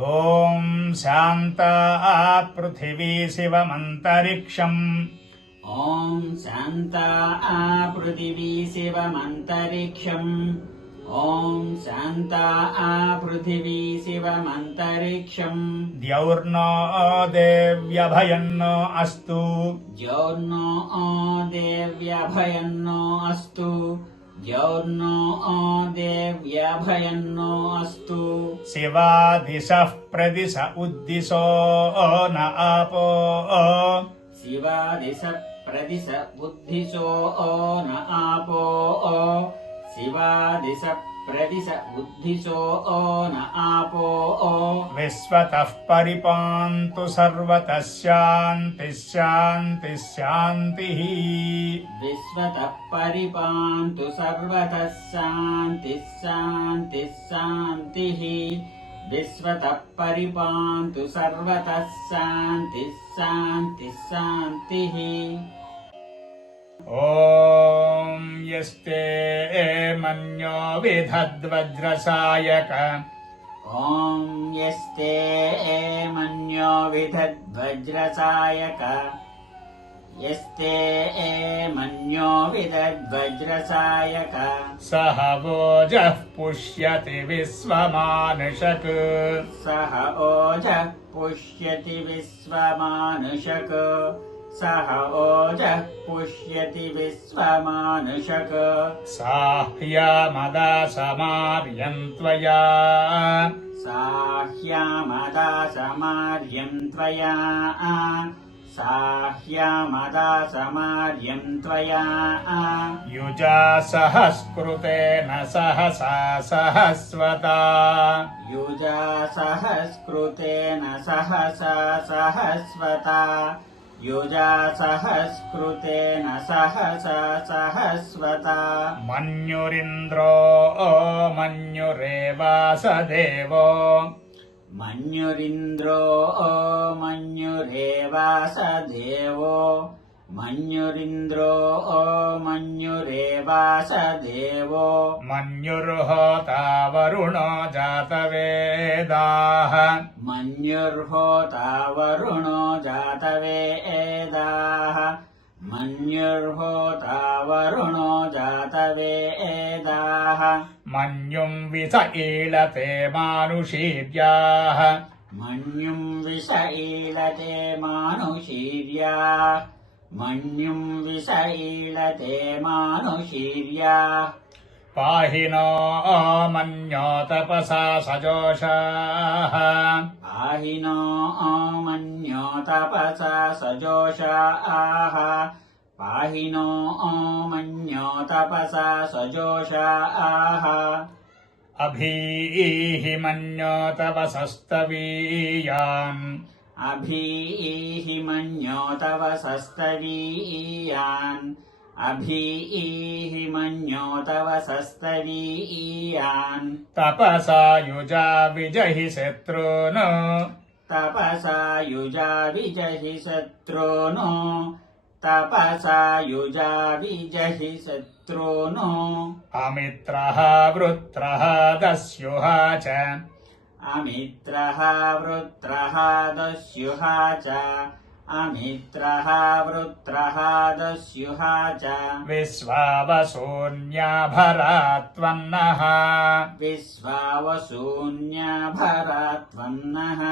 ఓం శాంతా పృథివీ శివమంతరిక్షం. ఓం శాంతా పృథివీ శివమంతరిక్షం. ఓం శాంతా పృథివీ శివమంతరిక్షం. ద్యౌర్నో దేవ్యభయన్నో అస్తు. ద్యౌర్నో దేవ్యభయన్నో అస్తు. ద్యౌర్నో దేవ్యభయన్నో అస్తు. శివా దిశః ప్రదిశ ఉద్దిశో న ఆపో. శివా దిశ ప్రదిశ బుద్ధిశో న ఆపో. శివా దిశ ప్రదిశ బుద్ధిశో న ఆపో. విశ్వతః పరిపాంతు సర్వతః శాంతిః శాంతిః శాంతిః. విశ్వతః పరిపాంతు సర్వతః శాంతిః శాంతిః శాంతిః. విశ్వతః పరిపాంతు సర్వతః శాంతిః శాంతిః శాంతిః. ఓం యస్తే మన్యో విదధ్వజ్రసాయక. ఓం యస్తే మన్యో విదధ్వజ్రసాయక. యస్తే మన్యో విదధ్వజ్రసాయక. సహ వోజః పుష్యతి విశ్వమానుషక్. సహ ఓజః పుష్యతి విశ్వమానుషక్. సహ ఓజః పుష్యతి విశ్వమానుషక్. సాహ్యమదా సమార్యం త్వయా. సాహ్యమదా సమార్యం త్వయా. సాహ్యమదా సమార్యం త్వయా. యుజా సహస్కృతేన సహసా సహస్వతా. యుజా సహస్కృతేన సహసా సహస్వతా. యుజా సహస్కృతేన సహసా సహస్వతా. మన్యురింద్రో మన్యురేవాసదేవో. మన్యురింద్రో మన్యురేవాసదేవో. మన్యురింద్రో మన్యురేవాసదేవో. మన్యుర్హోతా వరుణో జాతవేదాః. మన్యుర్హోతా వరుణో జాతవేదాః. మన్యుర్హోతా వరుణో జాతవేదాః. మన్యుం విష ఈళతే మానుషీర్యాః. మన్యుం విష ఈళతే మానుషీర్యాః. మన్యుం విష ఈళతే మానుషీర్యాః. పాహి నో మన్యో తపసా సజోషాః. పాహి నో మన్యో తపసా సజోషాః. పాహి నో మన్యో తపసా సజోషాః. అభీహి మన్యో తపసస్తవీయాన్. అభీహి మన్యో తపసస్తవీయాన్. అభీహి మన్యో తపసస్తవీయాన్. తపసా యుజా విజహి శత్రూన్. తపసా యుజా విజహి శత్రూన్. తపసా యుజా విజహి శత్రూన్. అమిత్రః వృత్రః దస్యుః చ. అమిత్రః వృత్రః దస్యుః చ. అమిత్రః వృత్రః దస్యుః చ. విశ్వావసూన్యాభరాత్వన్నః. విశ్వావసూన్యాభరాత్వన్నః.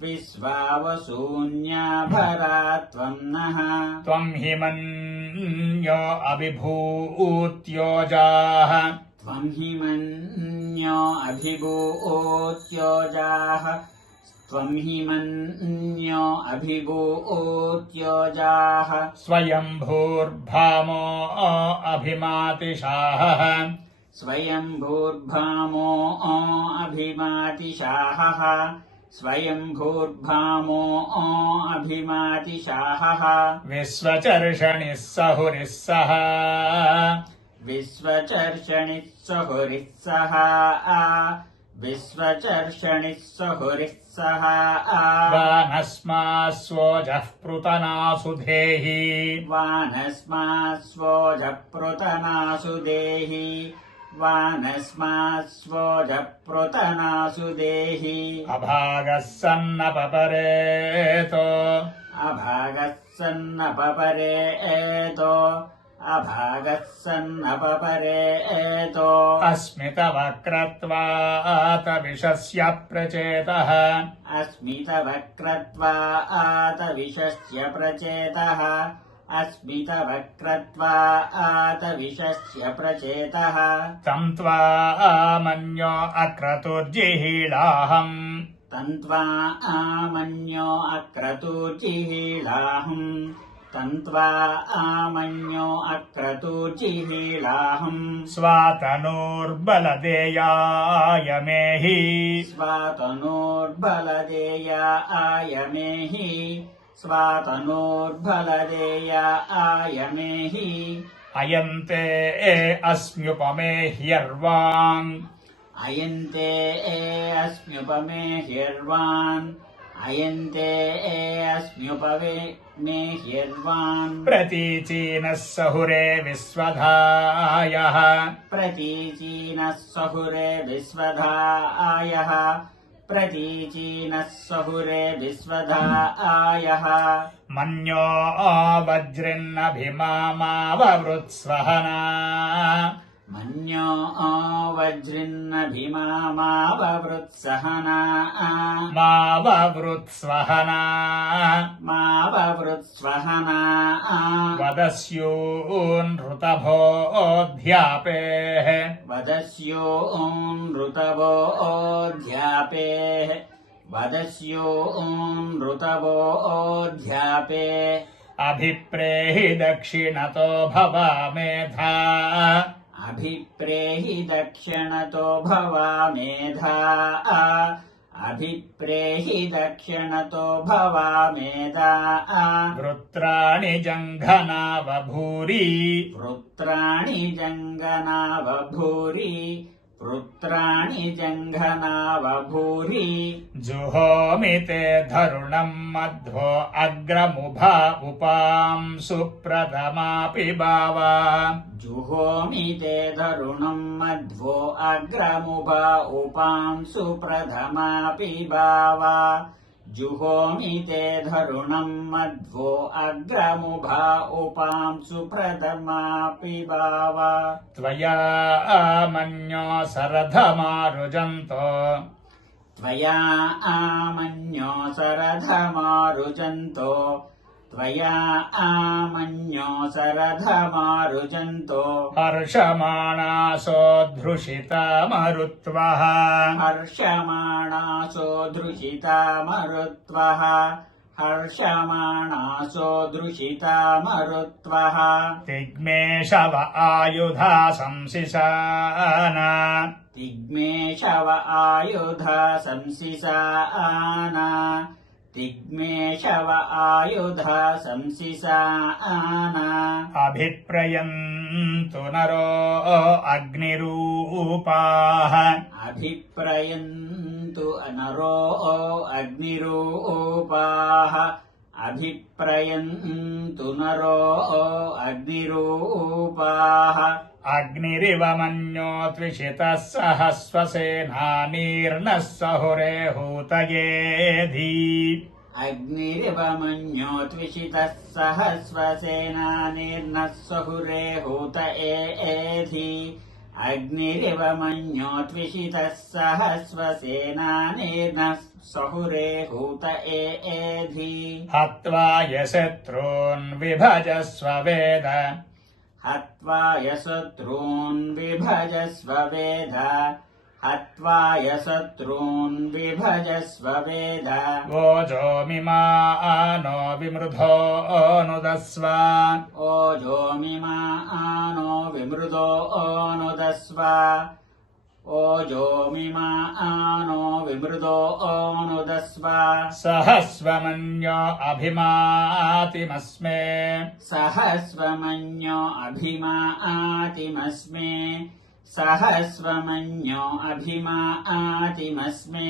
విశ్వావసూన్యాభరాత్వన్నః. త్వం హి మన్యో అభిభూత్యోజాః. త్వం హి మన్యో అభిభూత్యోజాః. త్వం హి మన్యో అభిభూత్యోజాః. స్వయంభూర్భామో అభిమాతిషాః. స్వయంభూర్భామో అభిమాతిషాః. స్వయంభూర్భామో అభిమాతిషాః. విశ్వచర్షణిః సహురిః సహ. విశ్వచర్షణిః సహురిః సహ. విశ్వచర్షణిః సహురిః సహ. వానస్మాస్వోజః పృతనాసు దేహి. వానస్మాస్వోజః పృతనాసు దేహి. वानस्मास्वोजप्रोतनासु देहि अभागः सन्नपपरेतो अभागः सन्नपपरे एतो अभागः सन्नपपरे एतो अस्मितवक्रत्वात् विषस्य प्रचेतः अस्मितवक्रत्वात् विषस्य प्रचेतः अस्मितवक्रत्वात् विषस्य प्रचेतः तं त्वा मन्यो अक्रतुर्जिहीळाहम् तन्त्वा आमन्यो अक्रतुर्जिहीळाहम् तन्त्वा आमन्यो अक्रतुर्जिहीळाहम् स्वातनूर्बलदेयाय मेहि स्वातनोर्बलदेयाय मेहि स्वातनोर्बलदेयाय मेहि अयन्ते अस्म्युपमेह्यर्वान् अयन्ते अस्म्युपमेह्यर्वान् अयन्ते अस्म्युपमेह्यर्वान् प्रतीचीनः सहुरे विश्वधायः प्रतीचीनः सहुरे विश्वधायः प्रतीचीनः सहुरे विश्वधायः मन्यो वज्रिन्नभिमामाववृत्स्वहना मन्यो वज्रिन्नभिमामाववृत्सहना माववृत्स्वहना माववृत्स्वहना वदस्यूनृतभोऽध्यापेः वदस्यो नृतवोऽध्यापेः वदस्यो नृतवोऽध्यापे अभिप्रेहि दक्षिणतो भवामेधा अभिप्रेहि दक्षिणतो भवामेधा अभिप्रेहि दक्षिणतो भवामेधा वृत्राणि जङ्घना बभूरि वृत्राणि जङ्गना बभूरि वृत्राणि जङ्घना बभूरि जुहोमि ते धरुणम् मध्वो अग्रमुभा उपां सुप्रथमापि भावा जुहोमि ते धरुणम् मध्वो अग्रमुभा उपां सुप्रथमापि भावा जुहोमि ते धरुणम् मध्वो अग्रमुभा उपां सुप्रथमापि भावा त्वया मन्यो सरथमारुजन्तो त्वया आमन्यो सरथमारुजन्तो त्वया आमन्यो सरथमारुजन्तो हर्षमाणासो धृषितमरुत्वः हर्षमाणासो धृषितामरुत्वः हर्षमाणासो धृषितामरुत्वः तिग्मेशव आयुधा संसिसाना तिग्मेशव आयुधा संसिसाना तिग्मेशव आयुधा संसिसाना अभिप्रयन्तु नरो अग्निरूपाः अभिप्रयन्तु नरो अग्निरूपाः अभिप्रयन्तु नरो अग्निरूपाः अग्निरिव मन्यो त्विषितः सहस्वसेनानीर्नः सहुरे हूतयेधि अग्निरिव मन्यो त्विषितः सहस्वसेनानीर्नः सहुरे हूत एधि अग्निरिव मन्यो त्विषितः सहस्वसेनानीर्नः सहुरे हूत एधि हत्वा यशत्रून् विभजस्व वेद हत्वा यशत्रून् विभजस्व वेद हत्वा यशत्रून् विभजस्व वेद वोजो मिमानो विमृधो नुदस्व ओजो मिमानो विमृदो नुदस्व ओजो मिमानो विमृदो नुदस्व सहस्वमन्यो अभिमातिमस्मे सहस्वमन्यो अभिमातिमस्मे सहस्वमन्यो अभिमातिमस्मे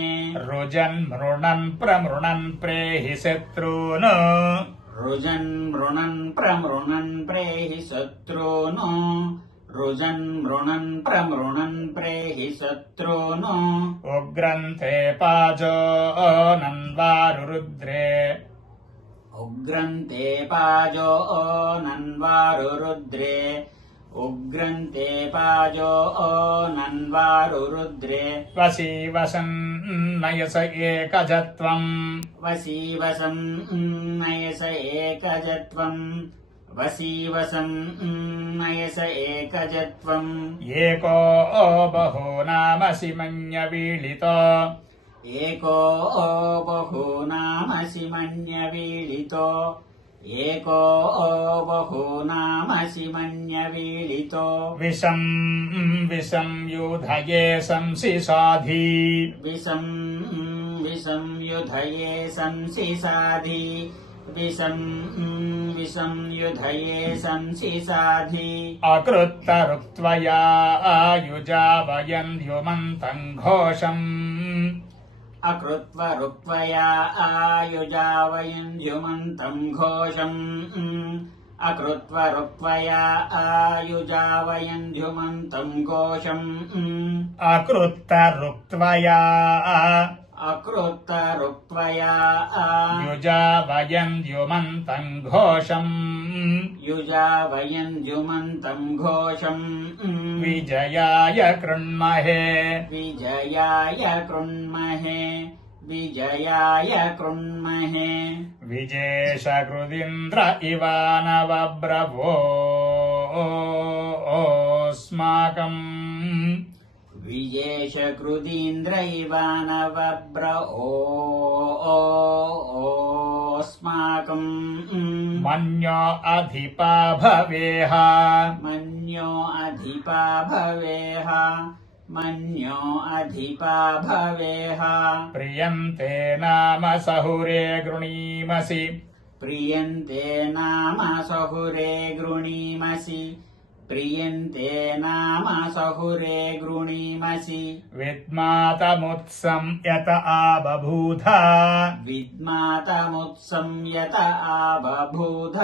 रुजन् मृणन् प्रमृणन् प्रेहि शत्रून् रुजन् मृणन् प्रमृणन् प्रेहि शत्रून् रुजन् मृणन् प्रमृणन् प्रेहि शत्रून् उग्रन्ते पाजो नन्वारुरुद्रे उग्रन्ते पाजो नन्वारुरुद्रे उग्रन्ते पाजो नन्वारुरुद्रे वसीवसन्नयस एकजत्वम् वसीवसं नयस एकजत्वम् वसीवसं नयस एकजत्वम् एको बहूनामसि मन्यवीळितो एको बहूनामसि मन्यवीळितो एको बहूनामसि मन्यवीळितो विषम् विसंयुधये संसिसाधि विषं विसंयुधये संसिसाधि विषं विसंयुधये संसिसाधि अकृत्तरुक्त्वया आयुजावयन्द्युमन्तम् घोषम् अकृत्वरुक्त्वया आयुजावयन्द्युमन्तम् घोषम् अकृत्वरुक्त्वया आयुजावयन्द्युमन्तम् घोषम् अकृत्तरुक्त्वया अकृत्तरुक्त्वया युजावयन्द्युमन्तम् घोषम् युजावयन्द्युमन्तम् घोषम् विजयाय कृण्महे विजयाय कृण्महे विजयाय कृण्महे विजेशकृदिन्द्र इवानवब्रवोऽस्माकम् विजेशकृदीन्द्र इवानवब्रवोऽस्माकम् मन्यो अधिपा भवेह मन्यो अधिपा भवेह मन्यो अधिपा भवेह प्रियन्ते नाम सहुरे गृणीमसि प्रियन्ते नाम सहुरे गृणीमसि प्रियन्ते नाम सहुरे गृणीमसि विद्मातमुत्सं यत आबभूथ विद्मातमुत्सं यत आबभूथ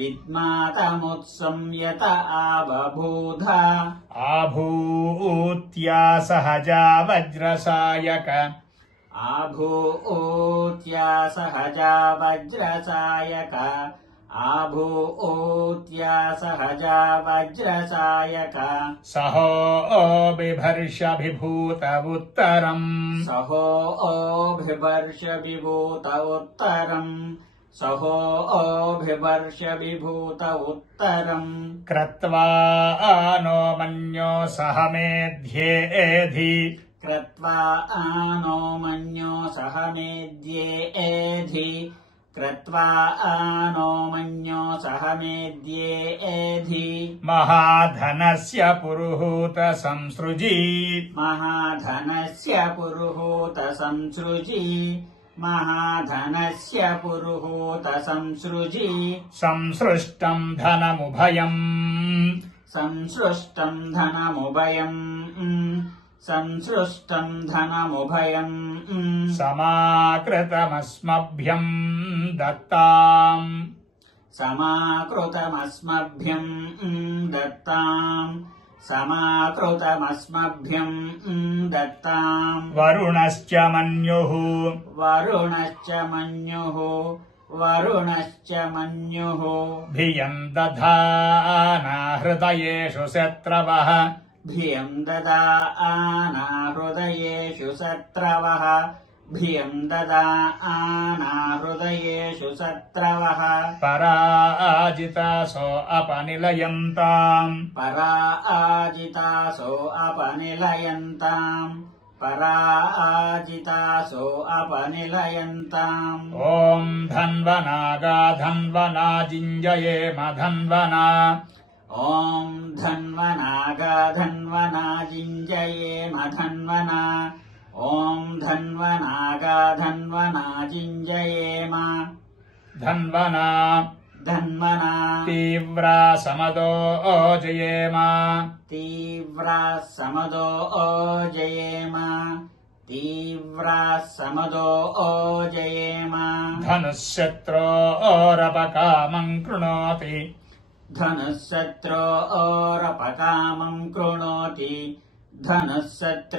विद्मातमुत्सं यत आबभूथ आभूत्या सहजा वज्रसायक आभूत्या सहजा वज्रसायक आभूत्या सहजा वज्रसायक सहो बिभर्षभिभूत उत्तरम् सहो बिभर्ष विभूत उत्तरम् सहो बिभर्ष विभूत उत्तरम् क्रत्वा नो मन्यो सह मेध्येधि क्रत्वा नो मन्यो सह मेद्येधि क्रत्वा नो मन्यो सह मेद्येधि महाधनस्य पुरुहूत संसृजी महाधनस्य पुरुहूत संसृजी महाधनस्य पुरुहूत संसृजी संसृष्टम् धनमुभयम् संसृष्टम् धनमुभयम् संसृष्टम् धनमुभयम् समाकृतमस्मभ्यम् दत्ताम् समाकृतमस्मभ्यम् दत्ताम् समाकृतमस्मभ्यम् दत्ताम् वरुणश्च मन्युः वरुणश्च मन्युः वरुणश्च मन्युः भियम् दधाना हृदयेषु शत्रवः भियम् ददाना हृदयेषु शत्रवः भियम् ददाना हृदयेषु शत्रवः पराजितासो अपनिलयन्ताम् पराजितासो अपनिलयन्ताम् पराजितासो अपनिलयन्ताम् ॐ धन्वनागा धन्वनाजिञ्जयेम धन्वना ॐ धन्वनागा धन्वना जिञ्जयेम धन्वना ॐ धन्वनागा धन्वना जिञ्जयेम धन्वना धन्वना तीव्रा समदो जयेम तीव्रा समदो जयेम तीव्रा समदो जयेम धनुःशत्रोरपकामम् कृणोति धनुःशत्रोरपकामं कृणोति धनुःशत्रोरपकामं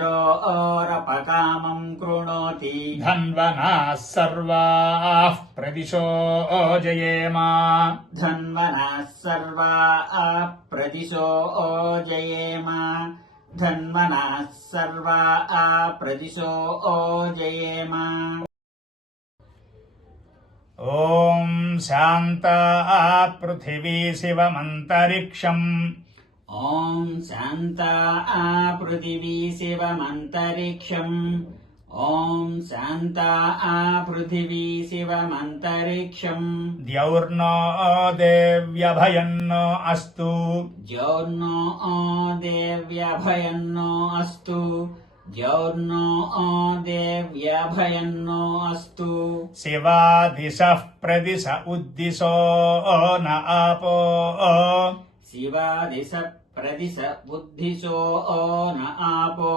कृणोति धन्वनाः सर्वाः प्रदिशो जयेम धन्वनाः सर्वा प्रदिशो जयेम धन्वनाः सर्वा प्रदिशो जयेम ॐ शान्ता पृथिवी शिवमन्तरिक्षम् ॐ शान्ता पृथिवी शिवमन्तरिक्षम् ॐ शान्ता पृथिवी शिवमन्तरिक्षम् द्यौर्नो देव्यभयन्नो अस्तु द्यौर्नो देव्यभयन्नो अस्तु द्यौर्नो देव्यभयन्नो अस्तु शिवादिशः प्रदिश उद्दिशो न आपो शिवादिश प्रदिश बुद्धिशो न आपो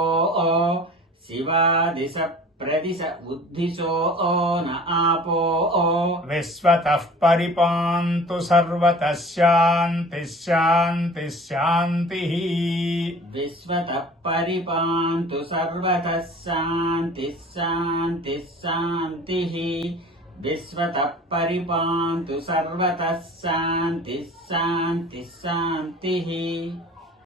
शिवादिश प्रदिश बुद्धिशो न आपो विश्वतः परिपान्तु सर्वतः शान्तिः शान्तिः शान्तिः विश्वतः परिपान्तु सर्वतः शान्तिः शान्तिः शान्तिः विश्वतः परिपान्तु सर्वतः शान्तिः शान्तिः शान्तिः